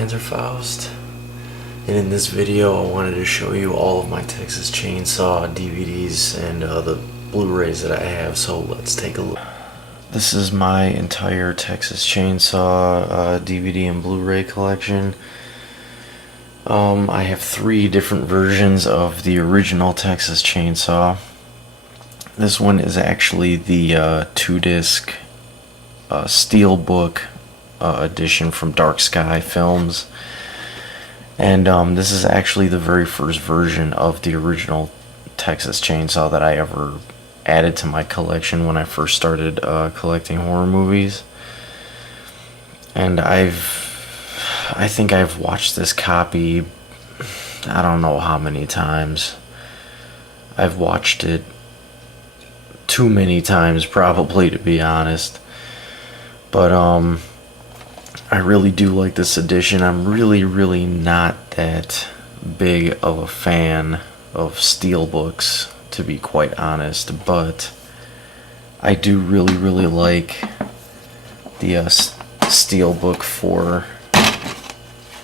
Panzerfaust, and in this video I wanted to show you all of my Texas Chainsaw DVDs and the Blu-Rays that I have, so let's take a look. This is my entire Texas Chainsaw DVD and Blu-ray collection. I have 3 different versions of the original Texas Chainsaw. This one is actually the 2-disc Steelbook edition from Dark Sky Films, and this is actually the very first version of the original Texas Chainsaw that I ever added to my collection when I first started collecting horror movies. And I think I've watched this copy I don't know how many times. I've watched it too many times probably, to be honest, but I really do like this edition. I'm really not that big of a fan of steelbooks, to be quite honest, but I do really like the steelbook for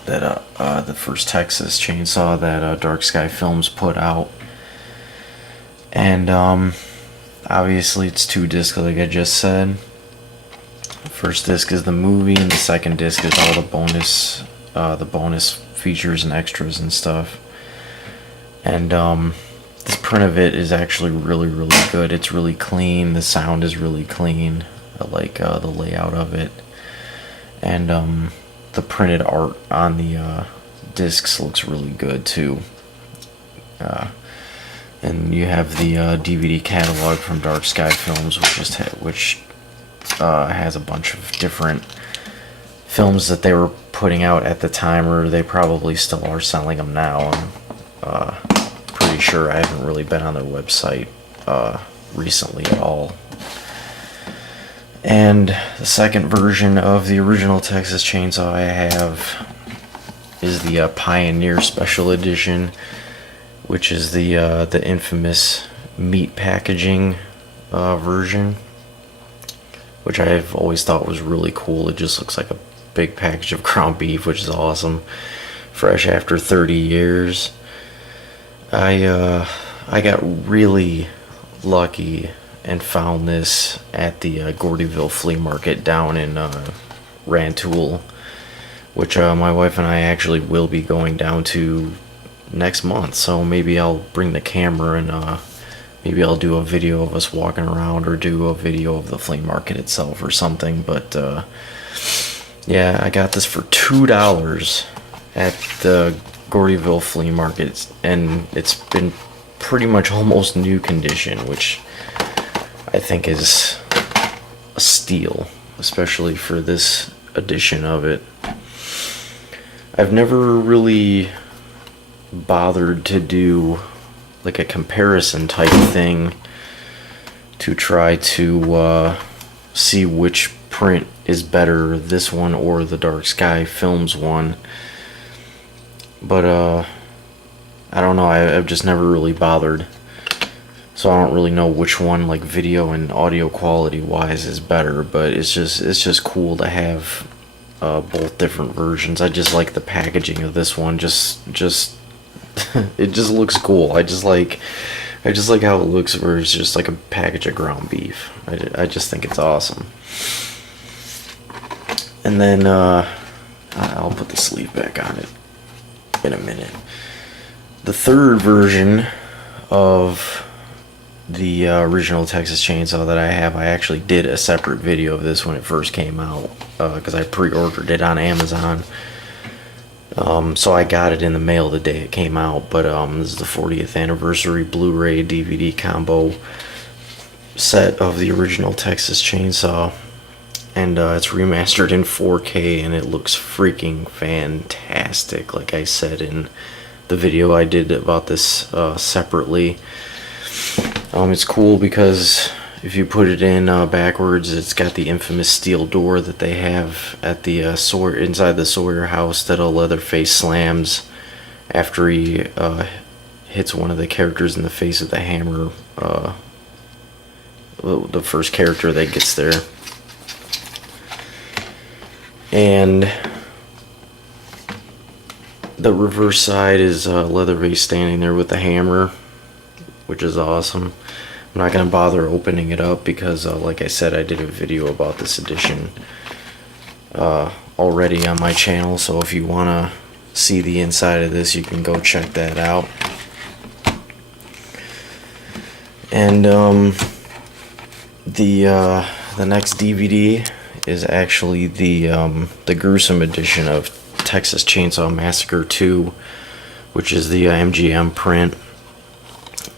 that the first Texas Chainsaw that Dark Sky Films put out. And obviously it's 2 discs, like I just said. First disc is the movie, and the second disc is all the bonus features and extras and stuff. And this print of it is actually really good. It's really clean. The sound is really clean. I like the layout of it, and the printed art on the discs looks really good too. And you have the DVD catalog from Dark Sky Films, which has a bunch of different films that they were putting out at the time, or they probably still are selling them now. I'm pretty sure. I haven't really been on their website recently at all. And the second version of the original Texas Chainsaw I have is the Pioneer Special Edition, which is the infamous meat packaging version, which I've always thought was really cool. It just looks like a big package of ground beef, which is awesome. Fresh after 30 years. I got really lucky and found this at the Gordyville Flea Market down in Rantoul, which my wife and I actually will be going down to next month. So maybe I'll bring the camera and maybe I'll do a video of us walking around, or do a video of the flea market itself or something. But yeah, I got this for $2 at the Gordyville Flea Market, and it's been pretty much almost new condition, which I think is a steal, especially for this edition of it. I've never really bothered to do like a comparison type thing to try to see which print is better, this one or the Dark Sky Films one. But I don't know, I've just never really bothered, so I don't really know which one, like video and audio quality wise, is better. But it's just cool to have both different versions. I just like the packaging of this one. Just it just looks cool. I just like how it looks, where it's just like a package of ground beef. I just think it's awesome. And then I'll put the sleeve back on it in a minute. The third version of the original Texas Chainsaw that I have, I actually did a separate video of this when it first came out, because I pre-ordered it on Amazon. So I got it in the mail the day it came out. But this is the 40th anniversary Blu-ray DVD combo set of the original Texas Chainsaw, and it's remastered in 4K, and it looks freaking fantastic. Like I said in the video I did about this separately, it's cool because if you put it in backwards, it's got the infamous steel door that they have at the Sawyer, inside the Sawyer house, that a Leatherface slams after he hits one of the characters in the face with the hammer. The first character that gets there. And The reverse side is Leatherface standing there with the hammer, which is awesome. I'm not going to bother opening it up because, like I said, I did a video about this edition already on my channel, so if you want to see the inside of this, you can go check that out. And the next DVD is actually the gruesome edition of Texas Chainsaw Massacre 2, which is the MGM print.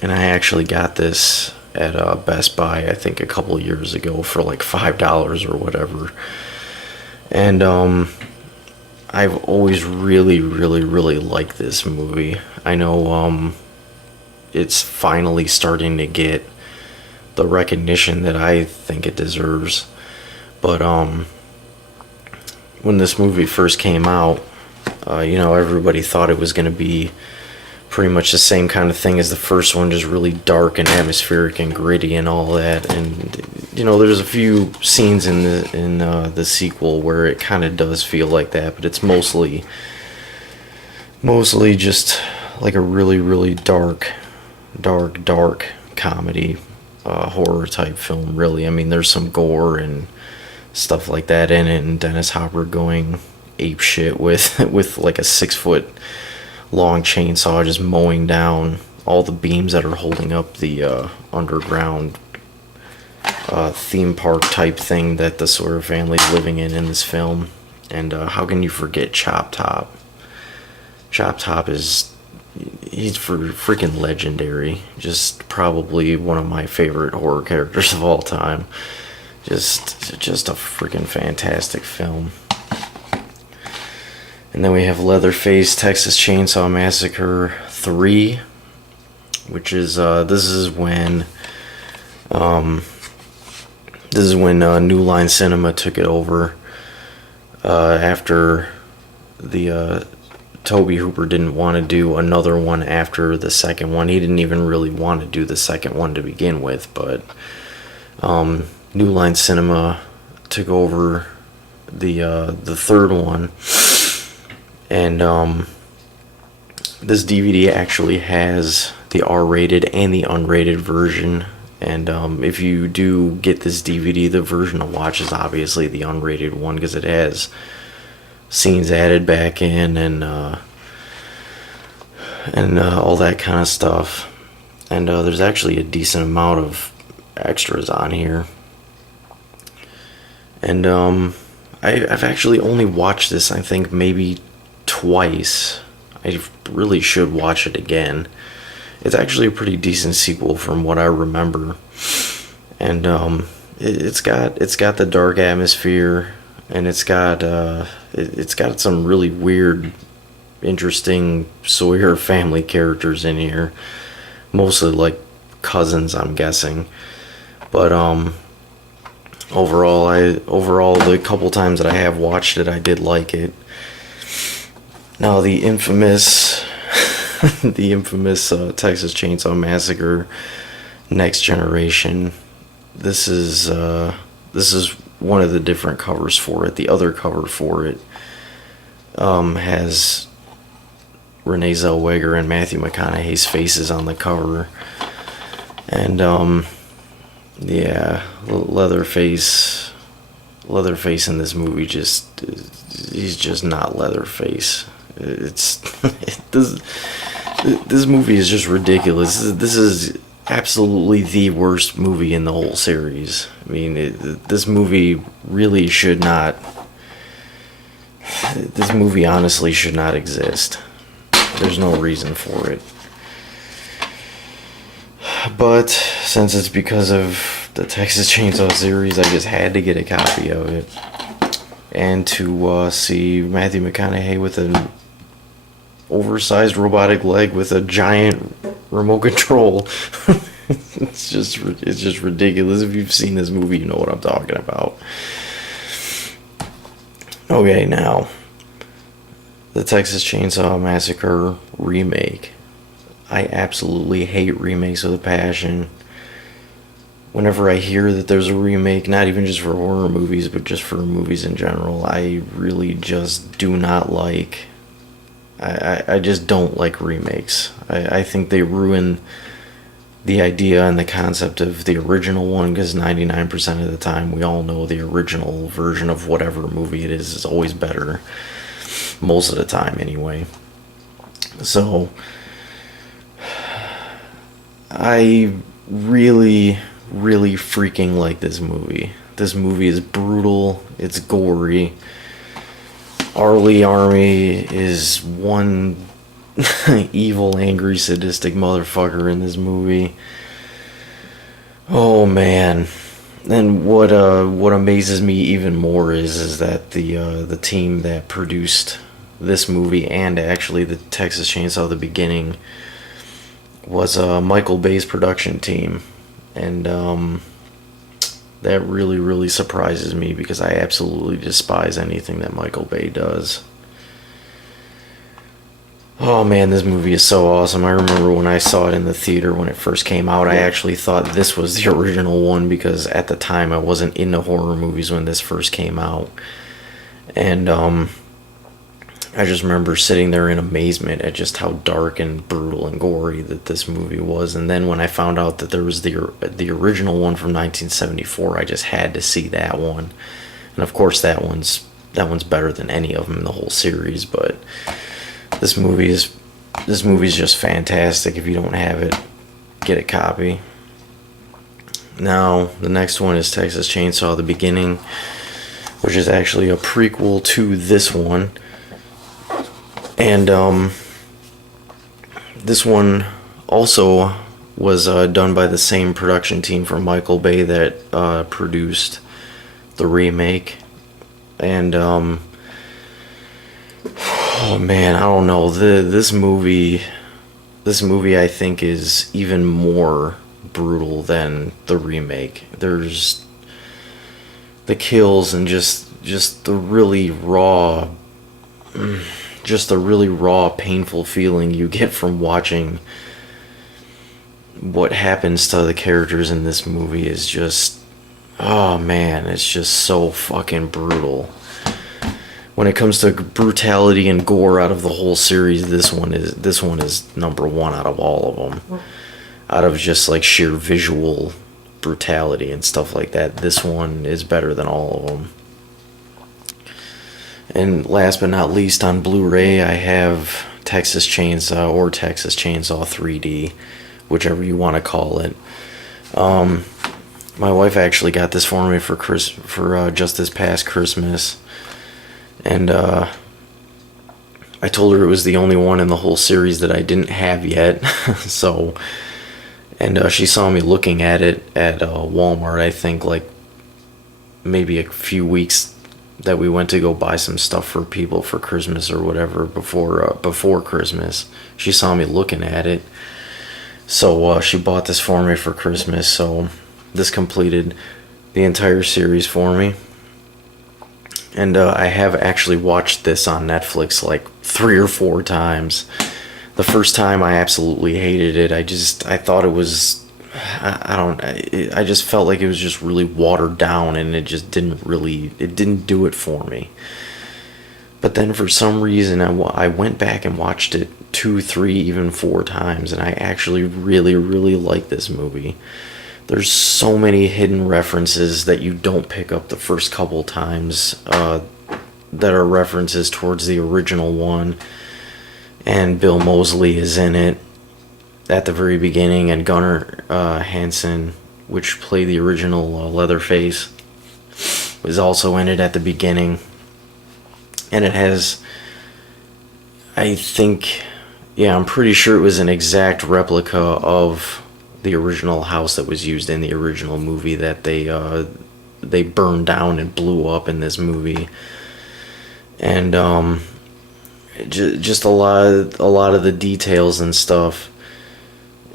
And I actually got this at Best Buy, I think a couple years ago, for like $5 or whatever. And I've always really liked this movie. I know it's finally starting to get the recognition that I think it deserves. But when this movie first came out, everybody thought it was going to be pretty much the same kind of thing as the first one, just really dark and atmospheric and gritty and all that. And there's a few scenes in the sequel where it kind of does feel like that, but it's mostly just like a really dark comedy, horror type film. Really, I mean, there's some gore and stuff like that in it, and Dennis Hopper going ape shit with like a 6-foot long chainsaw just mowing down all the beams that are holding up the underground theme park type thing that the Sawyer family's living in this film. And how can you forget Chop Top? Chop Top he's freaking legendary. Just probably one of my favorite horror characters of all time. Just a freaking fantastic film. And then we have Leatherface, Texas Chainsaw Massacre 3, which is this is when New Line Cinema took it over after the Tobe Hooper didn't want to do another one after the second one. He didn't even really want to do the second one to begin with, but New Line Cinema took over the third one. And this DVD actually has the R-rated and the unrated version. And if you do get this DVD, the version to watch is obviously the unrated one, because it has scenes added back in and all that kind of stuff. And there's actually a decent amount of extras on here. And I've actually only watched this, I think, maybe twice. I really should watch it again. It's actually a pretty decent sequel from what I remember. And it's got the dark atmosphere, and it's got some really weird, interesting Sawyer family characters in here, mostly like cousins, I'm guessing. But overall, the couple times that I have watched it, I did like it. Now the infamous Texas Chainsaw Massacre Next Generation. This is one of the different covers for it. The other cover for it has Renee Zellweger and Matthew McConaughey's faces on the cover, and Leatherface in this movie he's just not Leatherface. This movie is just ridiculous. This is absolutely the worst movie in the whole series. I mean, this movie really should not. This movie honestly should not exist. There's no reason for it. But since it's because of the Texas Chainsaw series, I just had to get a copy of it. And to see Matthew McConaughey with an oversized robotic leg with a giant remote control. It's just ridiculous. If you've seen this movie, you know what I'm talking about. Okay, now the Texas Chainsaw Massacre remake. I absolutely hate remakes with a passion. Whenever I hear that there's a remake, not even just for horror movies, but just for movies in general, I really just do not like I just don't like remakes. I think they ruin the idea and the concept of the original one, because 99% of the time we all know the original version of whatever movie it is always better. Most of the time, anyway. So, I really, really freaking like this movie. This movie is brutal, it's gory. Arlie Army is one evil, angry, sadistic motherfucker in this movie. Oh man. And what amazes me even more is that the team that produced this movie, and actually the Texas Chainsaw the beginning, was Michael Bay's production team. And that really, really surprises me, because I absolutely despise anything that Michael Bay does. Oh man, this movie is so awesome. I remember when I saw it in the theater when it first came out, I actually thought this was the original one, because at the time I wasn't into horror movies when this first came out. And I just remember sitting there in amazement at just how dark and brutal and gory that this movie was. And then when I found out that there was the original one from 1974, I just had to see that one. And of course that one's better than any of them in the whole series, but this movie's just fantastic. If you don't have it, get a copy. Now, the next one is Texas Chainsaw the Beginning, which is actually a prequel to this one. And this one also was done by the same production team from Michael Bay that produced the remake. And oh man, I don't know. This movie I think is even more brutal than the remake. There's the kills and just the really raw, painful feeling you get from watching what happens to the characters in this movie is just, oh man, it's just so fucking brutal. When it comes to brutality and gore out of the whole series, this one is number one out of all of them. Out of just like sheer visual brutality and stuff like that, this one is better than all of them. And last but not least, on Blu-ray, I have Texas Chainsaw, or Texas Chainsaw 3D, whichever you want to call it. My wife actually got this for me for just this past Christmas. And I told her it was the only one in the whole series that I didn't have yet. So, and she saw me looking at it at Walmart, I think, like maybe a few weeks that we went to go buy some stuff for people for Christmas or whatever before Christmas. She saw me looking at it, so she bought this for me for Christmas. So this completed the entire series for me. And I have actually watched this on Netflix like 3 or 4 times. The first time I absolutely hated it. I thought it was, I just felt like it was just really watered down, and it just didn't do it for me. But then for some reason I went back and watched it 2, 3, even 4 times, and I actually really, really like this movie. There's so many hidden references that you don't pick up the first couple times that are references towards the original one. And Bill Moseley is in it at the very beginning, and Gunnar Hansen, which played the original Leatherface, was also in it at the beginning. And it has, I think, yeah, I'm pretty sure it was an exact replica of the original house that was used in the original movie that they burned down and blew up in this movie. And just a lot of the details and stuff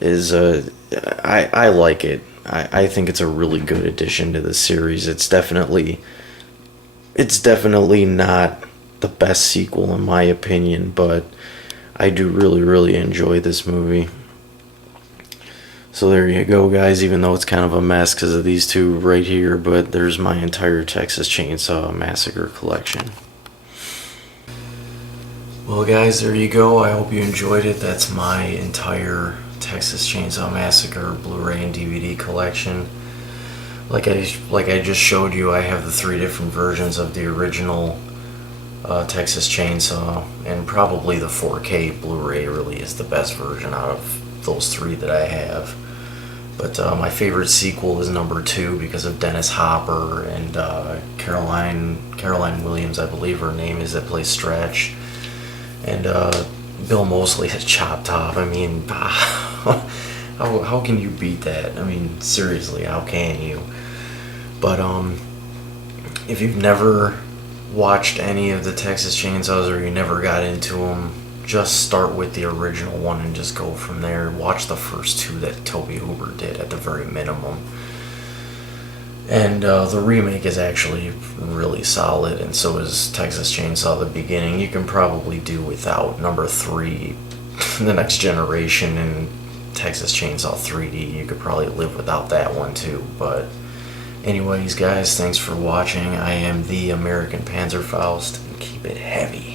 is I like it. I think it's a really good addition to the series. It's definitely not the best sequel in my opinion, but I do really, really enjoy this movie. So there you go, guys, even though it's kind of a mess because of these two right here, but there's my entire Texas Chainsaw Massacre collection. Well, guys, there you go. I hope you enjoyed it. That's my entire Texas Chainsaw Massacre Blu-ray and DVD collection. Like I just showed you, I have the 3 different versions of the original Texas Chainsaw, and probably the 4K Blu-ray really is the best version out of those 3 that I have. But my favorite sequel is number 2 because of Dennis Hopper and Caroline Williams, I believe her name is, that plays Stretch, and Bill Moseley as Chop Top. I mean, how can you beat that? I mean, seriously, how can you? But if you've never watched any of the Texas Chainsaws, or you never got into them, just start with the original one and just go from there. Watch the first 2 that Toby Hooper did at the very minimum. And the remake is actually really solid, and so is Texas Chainsaw The Beginning. You can probably do without number 3, The Next Generation, and Texas Chainsaw 3D. You could probably live without that one too. But anyways, guys, thanks for watching. I am the American Panzerfaust, and keep it heavy.